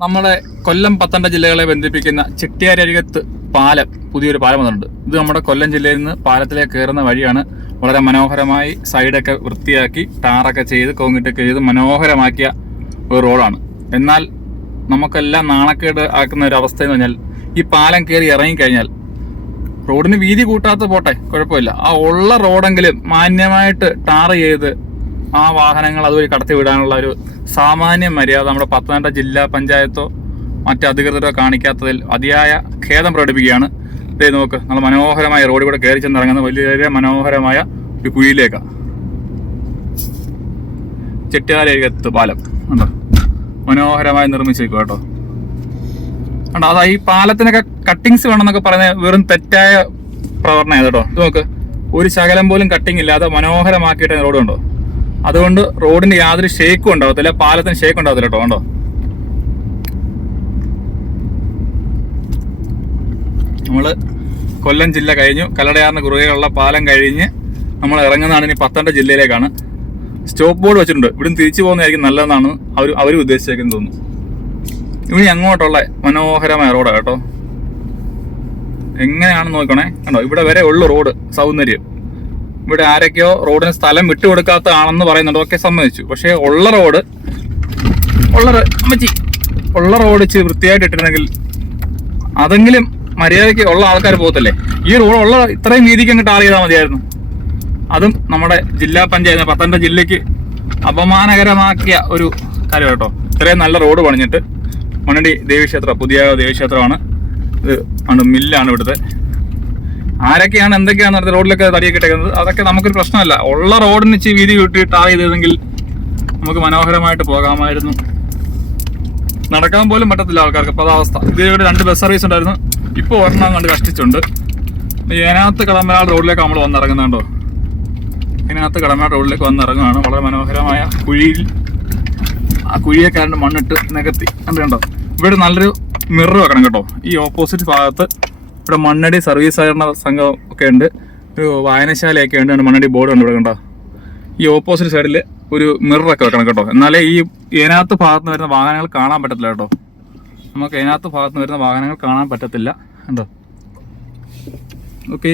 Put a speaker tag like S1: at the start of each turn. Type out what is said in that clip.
S1: നമ്മുടെ കൊല്ലം പത്തനംതിട്ട ജില്ലകളെ ബന്ധിപ്പിക്കുന്ന ചിട്ടിയാരരികത്ത് പാലം പുതിയൊരു പാലം വന്നിട്ടുണ്ട്. ഇത് നമ്മുടെ കൊല്ലം ജില്ലയിൽ നിന്ന് പാലത്തിലേക്ക് കയറുന്ന വഴിയാണ് വളരെ മനോഹരമായി സൈഡൊക്കെ വൃത്തിയാക്കി ടാറൊക്കെ ചെയ്ത് കോങ്കിട്ടൊക്കെ ചെയ്ത് മനോഹരമാക്കിയ ഒരു റോഡാണ്. എന്നാൽ നമുക്കെല്ലാം നാണക്കേട് ആക്കുന്ന ഒരു അവസ്ഥ എന്ന് പറഞ്ഞാൽ ഈ പാലം കയറി ഇറങ്ങിക്കഴിഞ്ഞാൽ റോഡിന് വീതി കൂട്ടാത്ത പോട്ടെ കുഴപ്പമില്ല. ആ ഉള്ള റോഡെങ്കിലും മാന്യമായിട്ട് ടാർ ചെയ്ത് ആ വാഹനങ്ങൾ അതുവഴി കടത്തി വിടാനുള്ള ഒരു സാമാന്യ മര്യാദ നമ്മുടെ പത്തനംതിട്ട ജില്ലാ പഞ്ചായത്തോ മറ്റ് അധികൃതരോ കാണിക്കാത്തതിൽ അതിയായ ഖേദം പ്രകടിപ്പിക്കുകയാണ്. ഇതേ നോക്ക് നമ്മൾ മനോഹരമായ റോഡിൽ കൂടെ കയറി ചെന്നിറങ്ങുന്ന വലിയ മനോഹരമായ ഒരു കുഴിയിലേക്കാണ് ചെട്ടിയാലേക്കത്ത് പാലം. ഉണ്ടോ മനോഹരമായി നിർമ്മിച്ചേക്കും കേട്ടോ. കണ്ടോ? അതാ ഈ പാലത്തിനൊക്കെ കട്ടിങ്സ് വേണമെന്നൊക്കെ പറയുന്നത് വെറും തെറ്റായ പ്രവർത്തനം കേട്ടോ. നോക്ക് ഒരു ശകലം പോലും കട്ടിങ് ഇല്ലാതെ മനോഹരമാക്കിയിട്ട് റോഡ് കണ്ടോ അതുകൊണ്ട് റോഡിന് യാതൊരു ഷേക്കും ഉണ്ടാവത്തില്ല പാലത്തിന് ഷേക്ക് ഉണ്ടാവത്തില്ല കേട്ടോ കണ്ടോ? നമ്മൾ കൊല്ലം ജില്ല കഴിഞ്ഞു കല്ലടയാറിന് കുറുകെയുള്ള പാലം കഴിഞ്ഞ് നമ്മൾ ഇറങ്ങുന്നതാണ് ഇനി പത്തനംതിട്ട ജില്ലയിലേക്കാണ്. സ്റ്റോപ്പ് ബോർഡ് വെച്ചിട്ടുണ്ട് ഇവിടുന്ന് തിരിച്ചു പോകുന്നതായിരിക്കും നല്ലതെന്നാണ് അവർ അവർ ഉദ്ദേശിച്ചേക്കുന്നത് തോന്നുന്നു. ഇവിടെ അങ്ങോട്ടുള്ള മനോഹരമായ റോഡാണ് കേട്ടോ. എങ്ങനെയാണെന്ന് നോക്കണേ കണ്ടോ ഇവിടെ വരെ ഉള്ളു റോഡ് സൗന്ദര്യം. ഇവിടെ ആരൊക്കെയോ റോഡിന് സ്ഥലം വിട്ടുകൊടുക്കാത്തതാണെന്ന് പറയുന്നുണ്ട്. ഒക്കെ സമ്മതിച്ചു. പക്ഷേ ഉള്ള റോഡ് ഉള്ള അമ്മച്ചി ഉള്ള റോഡ് ഇച്ചിരി വൃത്തിയായിട്ട് ഇട്ടിരുന്നെങ്കിൽ അതെങ്കിലും മര്യാദയ്ക്ക് ഉള്ള ആൾക്കാർ പോകത്തില്ലേ? ഈ റോഡ് ഉള്ള ഇത്രയും വീതിക്ക് അങ്ങ് ടാർ ചെയ്താൽ മതിയായിരുന്നു. അതും നമ്മുടെ ജില്ലാ പഞ്ചായത്ത് പത്തനംതിട്ട ജില്ലയ്ക്ക് അപമാനകരമാക്കിയ ഒരു കാര്യം കേട്ടോ. ഇത്രയും നല്ല റോഡ് പണിഞ്ഞിട്ട് മണ്ണടി ദേവീക്ഷേത്രം പുതിയ ദേവീക്ഷേത്രമാണ്. ഇത് ആണ് മില്ലാണ് ഇവിടുത്തെ. ആരൊക്കെയാണ് എന്തൊക്കെയാണ് റോഡിലൊക്കെ തടിയൊക്കെ ഇട്ടേക്കുന്നത് അതൊക്കെ നമുക്കൊരു പ്രശ്നമല്ല. ഉള്ള റോഡിന് ഇച്ചിരി വീതി വിട്ട് ടാർ ചെയ്തതെങ്കിൽ നമുക്ക് മനോഹരമായിട്ട് പോകാമായിരുന്നു. നടക്കാൻ പോലും പറ്റത്തില്ല ആൾക്കാർക്ക്. അപ്പോൾ അവസ്ഥ. ഇതിലൂടെ രണ്ട് ബസ് സർവീസ് ഉണ്ടായിരുന്നു. ഇപ്പോൾ ഒരെണ്ണം കണ്ട് കഷ്ടിച്ചുണ്ട് ഏനാത്ത് കടമ്പനാട് റോഡിലേക്ക് നമ്മൾ വന്നിറങ്ങുന്നുണ്ടോ? ഇതിനകത്ത് കടമനാട് റോഡിലേക്ക് വന്നിറങ്ങുകയാണ്. വളരെ മനോഹരമായ കുഴിയിൽ ആ കുഴിയൊക്കെ കാരണം മണ്ണിട്ട് നികത്തി. കണ്ടോ ഇവിടെ നല്ലൊരു മിറർ വെക്കണം കേട്ടോ. ഈ ഓപ്പോസിറ്റ് ഭാഗത്ത് ഇവിടെ മണ്ണടി സർവീസ് സഹകരണ സംഘം ഒക്കെ ഉണ്ട്. ഒരു വായനശാലയൊക്കെ ഉണ്ട്. മണ്ണടി ബോർഡ് ഉണ്ട് ഇവിടെ കണ്ടോ? ഈ ഓപ്പോസിറ്റ് സൈഡിൽ ഒരു മിററൊക്കെ വെക്കണം കേട്ടോ. എന്നാലേ ഈ ഇതിനകത്ത് ഭാഗത്ത് വരുന്ന വാഹനങ്ങൾ കാണാൻ പറ്റത്തില്ല കേട്ടോ. നമുക്ക് ഇതിനകത്ത് ഭാഗത്ത് വരുന്ന വാഹനങ്ങൾ കാണാൻ പറ്റത്തില്ല. കണ്ടോ? ഓക്കെ